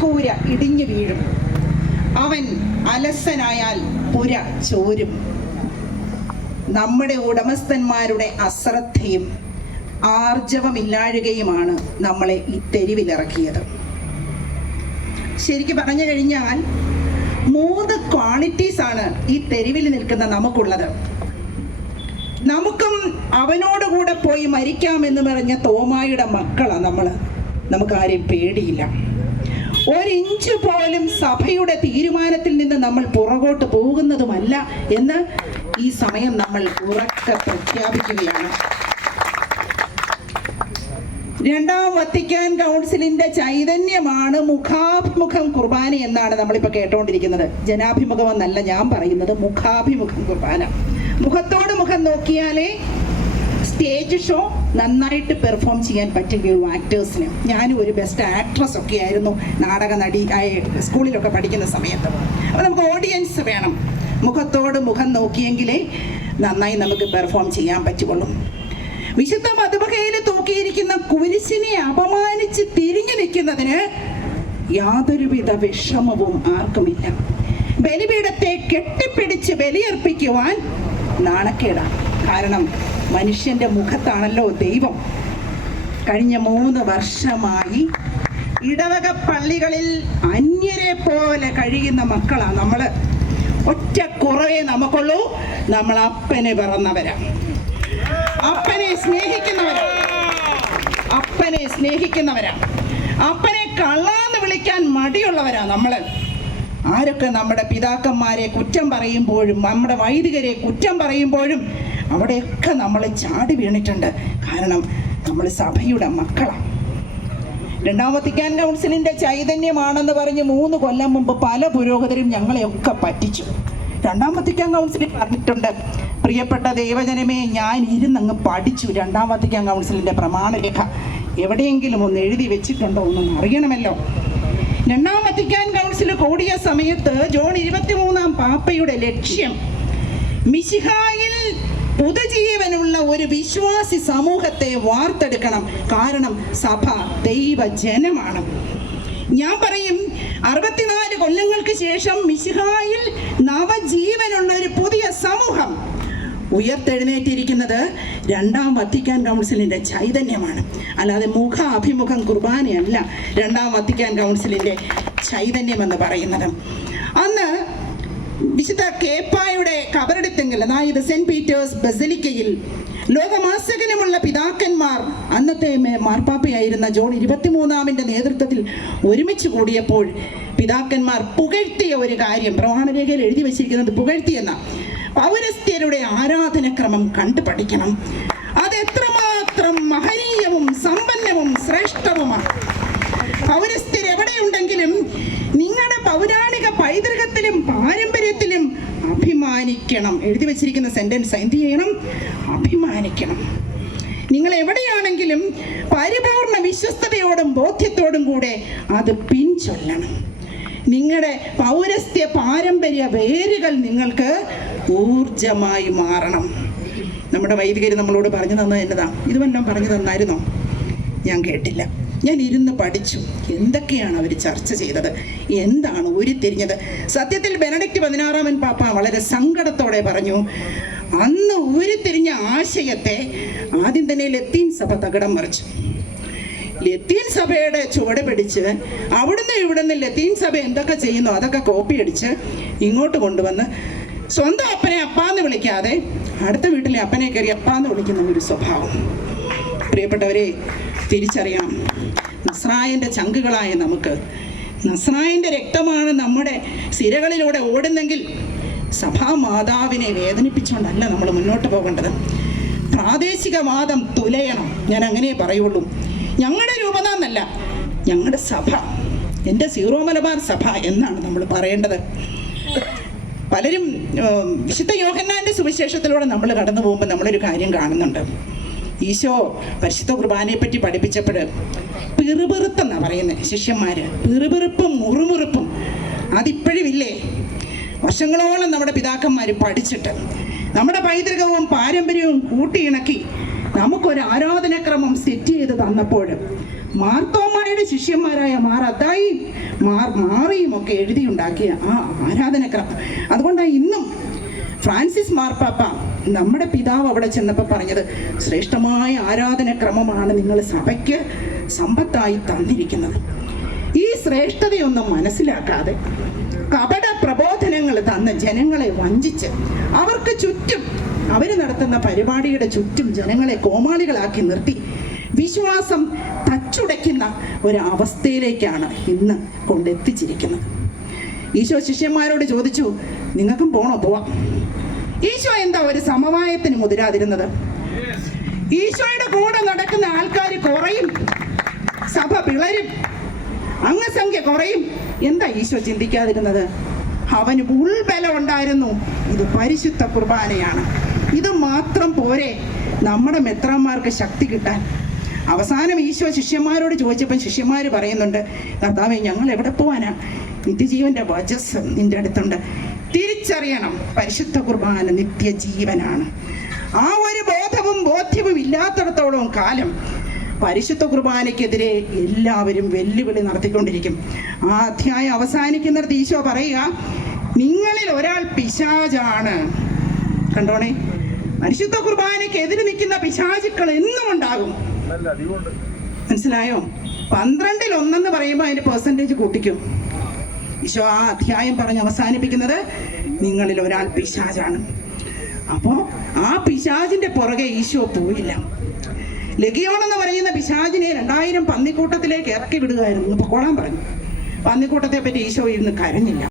മേൽക്കൂര ഇടിഞ്ഞു വീഴും. അവൻ അലസനായാൽ പുര ചോരും. നമ്മുടെ ഉടമസ്ഥന്മാരുടെ അശ്രദ്ധയും ആർജവമില്ലാഴുകയുമാണ് നമ്മളെ ഈ തെരുവിലിറക്കിയത്. ശരിക്കും പറഞ്ഞു കഴിഞ്ഞാൽ 3 ക്വാളിറ്റീസ് ആണ് ഈ തെരുവിൽ നിൽക്കുന്ന നമുക്കുള്ളത്. നമുക്കും അവനോടുകൂടെ പോയി മരിക്കാമെന്ന് പറഞ്ഞ തോമായുടെ മക്കളാണ് നമ്മൾ. നമുക്കാരെയും പേടിയില്ല. 1 ഇഞ്ച് പോലും സഭയുടെ തീരുമാനത്തിൽ നിന്ന് നമ്മൾ പുറകോട്ട് പോകുന്നതുമല്ല എന്ന് ഈ സമയം നമ്മൾ ഉറക്കെ പ്രഖ്യാപിക്കുകയാണ്. 2ാം വത്തിക്കാൻ കൗൺസിലിന്റെ ചൈതന്യമാണ് മുഖാഭിമുഖം കുർബാന എന്നാണ് നമ്മളിപ്പോൾ കേട്ടോണ്ടിരിക്കുന്നത്. ജനാഭിമുഖം എന്നല്ല ഞാൻ പറയുന്നത്, മുഖാഭിമുഖം കുർബാന. മുഖത്തോട് മുഖം നോക്കിയാലേ സ്റ്റേജ് ഷോ നന്നായിട്ട് പെർഫോം ചെയ്യാൻ പറ്റുകയുള്ളൂ ആക്ടേഴ്സിന്. ഞാനും ഒരു ബെസ്റ്റ് ആക്ട്രസ് ഒക്കെ ആയിരുന്നു നാടക നടി സ്കൂളിലൊക്കെ പഠിക്കുന്ന സമയത്ത്. അപ്പോൾ നമുക്ക് ഓഡിയൻസ് വേണം. മുഖത്തോട് മുഖം നോക്കിയെങ്കിലേ നന്നായി നമുക്ക് പെർഫോം ചെയ്യാൻ പറ്റുള്ളൂ. വിശുദ്ധ മതബഹയിൽ തൂക്കിയിരിക്കുന്ന കുരിശിനെ അപമാനിച്ച് തിരിഞ്ഞു നിൽക്കുന്നതിന് യാതൊരുവിധ വിഷമവും ആർക്കുമില്ല. ബലിപീഠത്തെ കെട്ടിപ്പിടിച്ച് ബലിയർപ്പിക്കുവാൻ നാണക്കേടാണ്. കാരണം മനുഷ്യന്റെ മുഖത്താണല്ലോ ദൈവം. കഴിഞ്ഞ 3 വർഷമായി ഇടവക പള്ളികളിൽ അന്യരെ പോലെ കഴിയുന്ന മക്കളാണ് നമ്മൾ. ഒറ്റ കുറവേ നമുക്കുള്ളൂ, നമ്മൾ അപ്പനെ പിറന്നവരാ, അപ്പനെ സ്നേഹിക്കുന്നവരാ, അപ്പനെ കള്ളാന്ന് വിളിക്കാൻ മടിയുള്ളവരാ നമ്മൾ. ആരൊക്കെ നമ്മുടെ പിതാക്കന്മാരെ കുറ്റം പറയുമ്പോഴും നമ്മുടെ വൈദികരെ കുറ്റം പറയുമ്പോഴും അവിടെയൊക്കെ നമ്മൾ ചാടി വീണിട്ടുണ്ട്. കാരണം നമ്മൾ സഭയുടെ മക്കളാണ്. 2ാം വത്തിക്കാൻ കൗൺസിലിന്റെ ചൈതന്യമാണെന്ന് പറഞ്ഞ് 3 കൊല്ലം മുമ്പ് പല പുരോഹിതരും ഞങ്ങളെയൊക്കെ പറ്റിച്ചു. 2ാം വത്തിക്കാൻ കൗൺസിലിൽ പറഞ്ഞിട്ടുണ്ട്, പ്രിയപ്പെട്ട ദൈവജനമേ, ഞാൻ ഇരുന്നങ്ങ് പഠിച്ചു 2ാം വത്തിക്കാൻ കൗൺസിലിന്റെ പ്രമാണരേഖ എവിടെയെങ്കിലും ഒന്ന് എഴുതി വെച്ചിട്ടുണ്ടോ എന്നൊന്നും അറിയണമല്ലോ. 2ാം വത്തിക്കാൻ കൗൺസിൽ കൂടിയ സമയത്ത് ജോൺ 23 പാപ്പയുടെ ലക്ഷ്യം മിശിഹായിൽ പുതുജീവനുള്ള ഒരു വിശ്വാസി സമൂഹത്തെ വാർത്തെടുക്കണം. കാരണം സഭ ദൈവജനമാണ്. ഞാൻ പറയും, 64 കൊല്ലങ്ങൾക്ക് ശേഷം മിശിഹായിൽ നവജീവനുള്ള ഒരു പുതിയ സമൂഹം ഉയർത്തെഴുന്നേറ്റിരിക്കുന്നത് 2ാം വത്തിക്കാൻ കൗൺസിലിന്റെ ചൈതന്യമാണ്. അല്ലാതെ മുഖാഭിമുഖം കുർബാനയല്ല 2ാം വത്തിക്കാൻ കൗൺസിലിന്റെ ചൈതന്യം എന്ന് പറയുന്നത്. അന്ന് വിശുദ്ധ കേപ്പായുടെ കബറെടുത്തെങ്കിൽ, അതായത് സെന്റ് പീറ്റേഴ്സ് ബസലിക്കയിൽ ലോകമാസകനുമുള്ള പിതാക്കന്മാർ അന്നത്തെ മാർപ്പാപ്പയായിരുന്ന ജോൺ 23 നേതൃത്വത്തിൽ ഒരുമിച്ച് കൂടിയപ്പോൾ പിതാക്കന്മാർ പുകഴ്ത്തിയ ഒരു കാര്യം, പ്രമാണരേഖയിൽ എഴുതി വച്ചിരിക്കുന്നത് പുകഴ്ത്തിയെന്ന, പൗരസ്ത്യരുടെ ആരാധനക്രമം കണ്ടു പഠിക്കണം. അതെത്രമാത്രം മഹനീയവും സമ്പന്നവും ശ്രേഷ്ഠവുമാണ്. പൗരസ്ത്യർ എവിടെയുണ്ടെങ്കിലും നിങ്ങളുടെ പൗരാണിക പൈതൃകത്തിലും പാരമ്പര്യത്തിലും അഭിമാനിക്കണം. എഴുതി വച്ചിരിക്കുന്ന സെന്റൻസ് എന്ത് ചെയ്യണം? അഭിമാനിക്കണം. നിങ്ങൾ എവിടെയാണെങ്കിലും പരിപൂർണ വിശ്വസ്തയോടും ബോധ്യത്തോടും കൂടെ അത് പിൻചൊല്ലണം. നിങ്ങളുടെ പൗരസ്ത്യ പാരമ്പര്യ വേരുകൾ നിങ്ങൾക്ക് ഊർജമായി മാറണം. നമ്മുടെ വൈദികർ നമ്മളോട് പറഞ്ഞു തന്നത് എന്നതാ? ഇത് വല്ലതും പറഞ്ഞു തന്നായിരുന്നോ? ഞാൻ കേട്ടില്ല. ഞാൻ ഇരുന്ന് പഠിച്ചു. എന്തൊക്കെയാണ് അവർ ചർച്ച ചെയ്തത്, എന്താണ് ഉരുത്തിരിഞ്ഞത്? സത്യത്തിൽ ബെനഡിക്റ്റ് 16 പാപ്പ വളരെ സങ്കടത്തോടെ പറഞ്ഞു, അന്ന് ഉരുത്തിരിഞ്ഞ ആശയത്തെ ആദ്യം തന്നെ ലത്തീൻ സഭ തകിടം മറിച്ചു. ലത്തീൻ സഭയുടെ ചുവട് പിടിച്ച് ഇവിടുന്ന് ലത്തീൻ സഭ എന്തൊക്കെ ചെയ്യുന്നു അതൊക്കെ കോപ്പി അടിച്ച് ഇങ്ങോട്ട് കൊണ്ടുവന്ന് സ്വന്തം അപ്പനെ അപ്പാന്ന് വിളിക്കാതെ അടുത്ത വീട്ടിലെ അപ്പനെ കയറി അപ്പാന്ന് വിളിക്കുന്ന ഒരു സ്വഭാവം. പ്രിയപ്പെട്ടവരെ, തിരിച്ചറിയണം, നസ്രായൻ്റെ ചങ്കുകളായ നമുക്ക് നസ്രായൻ്റെ രക്തമാണ് നമ്മുടെ സിരകളിലൂടെ ഓടുന്നെങ്കിൽ സഭാമാതാവിനെ വേദനിപ്പിച്ചുകൊണ്ടല്ല നമ്മൾ മുന്നോട്ട് പോകേണ്ടത്. പ്രാദേശികവാദം തുലയണം. ഞാൻ അങ്ങനെ പറയുള്ളൂ. ഞങ്ങളുടെ രൂപത എന്നല്ല, ഞങ്ങളുടെ സഭ, എൻ്റെ സീറോ മലബാർ സഭ എന്നാണ് നമ്മൾ പറയേണ്ടത്. പലരും വിശുദ്ധ യോഹന്നാൻ്റെ സുവിശേഷത്തിലൂടെ നമ്മൾ കടന്നു പോകുമ്പോൾ നമ്മളൊരു കാര്യം കാണുന്നുണ്ട്. ഈശോ പരിശുദ്ധ കുർബാനയെ പറ്റി പഠിപ്പിച്ചപ്പോൾ പിറുപിറുത്തെന്നാണ് പറയുന്നത് ശിഷ്യന്മാർ. പിറുപിറുപ്പും മുറുമുറുപ്പും അതിപ്പോഴും ഇല്ലേ? വർഷങ്ങളോളം നമ്മുടെ പിതാക്കന്മാർ പഠിച്ചിട്ട് നമ്മുടെ പൈതൃകവും പാരമ്പര്യവും കൂട്ടിയിണക്കി നമുക്കൊരു ആരാധനാക്രമം സെറ്റ് ചെയ്ത് തന്നപ്പോൾ മാർത്തോമായുടെ ശിഷ്യന്മാരായ മാർ അത്തായി മാറിയും ഒക്കെ എഴുതിയുണ്ടാക്കിയ ആ ആരാധനക്രമം. അതുകൊണ്ടാണ് ഇന്നും ഫ്രാൻസിസ് മാർപ്പാപ്പ നമ്മുടെ പിതാവ് അവിടെ ചെന്നപ്പോൾ പറഞ്ഞത്, ശ്രേഷ്ഠമായ ആരാധനക്രമമാണ് നിങ്ങൾ സഭയ്ക്ക് സമ്പത്തായി തന്നിരിക്കുന്നത്. ഈ ശ്രേഷ്ഠതയൊന്നും മനസ്സിലാക്കാതെ കപട പ്രബോധനങ്ങൾ തന്ന് ജനങ്ങളെ വഞ്ചിച്ച് അവർക്ക് ചുറ്റും അവർ നടത്തുന്ന പരിപാടിയുടെ ചുറ്റും ജനങ്ങളെ കോമാളികളാക്കി നിർത്തി വിശ്വാസം തച്ചുടയ്ക്കുന്ന ഒരവസ്ഥയിലേക്കാണ് ഇന്ന് കൊണ്ടെത്തിച്ചിരിക്കുന്നത്. ഈശോ ശിഷ്യന്മാരോട് ചോദിച്ചു, നിങ്ങൾക്കും പോണോ? പോവാം. ഈശോ എന്താ ഒരു സമവായത്തിന് മുതിരാതിരുന്നത്? ഈശോയുടെ കൂടെ നടക്കുന്ന ആൾക്കാർ കുറയും, സഭ പിളരും, അംഗസംഖ്യ കുറയും. എന്താ ഈശോ ചിന്തിക്കാതിരുന്നത്? അവന് ഉൾബലം ഉണ്ടായിരുന്നു. ഇത് പരിശുദ്ധ കുർബാനയാണ്. ഇത് മാത്രം പോരെ നമ്മുടെ മെത്രാന്മാർക്ക് ശക്തി കിട്ടാൻ. അവസാനം ഈശോ ശിഷ്യന്മാരോട് ചോദിച്ചപ്പോൾ ശിഷ്യന്മാർ പറയുന്നുണ്ട്, കർത്താവേ, ഞങ്ങൾ എവിടെ പോവാനാ? നിത്യജീവന്റെ വചസ് നിന്റെ അടുത്തുണ്ട്. തിരിച്ചറിയണം, പരിശുദ്ധ കുർബാന നിത്യജീവനാണ്. ആ ഒരു ബോധ്യവും ഇല്ലാത്തിടത്തോളം കാലം പരിശുദ്ധ കുർബാനയ്ക്കെതിരെ എല്ലാവരും വെല്ലുവിളി നടത്തിക്കൊണ്ടിരിക്കും. ആ അധ്യായം അവസാനിക്കുന്നിടത്ത് ഈശോ പറയുക, നിങ്ങളിൽ ഒരാൾ പിശാചാണ്. കണ്ടോണേ, പരിശുദ്ധ കുർബാനയ്ക്ക് എതിര് നിൽക്കുന്ന പിശാചുക്കൾ എന്നും ഉണ്ടാകും. മനസ്സിലായോ? 12-ൽ 1 പറയുമ്പോൾ അതിന്റെ പെർസെൻറ്റേജ് കൂട്ടിക്കും. ഈശോ ആ അധ്യായം പറഞ്ഞ് അവസാനിപ്പിക്കുന്നത്, നിങ്ങളിൽ ഒരാൾ പിശാചാണ്. അപ്പോൾ ആ പിശാചിന്റെ പുറകെ ഈശോ പോയില്ല. ലഗിയോൺ എന്ന് പറയുന്ന പിശാചിനെ 2000 പന്നിക്കൂട്ടത്തിലേക്ക് ഇറക്കി വിടുകയായിരുന്നു. പൊക്കോളാൻ പറഞ്ഞു. പന്നിക്കൂട്ടത്തെ പറ്റി ഈശോ ഇരുന്ന് കരഞ്ഞില്ല.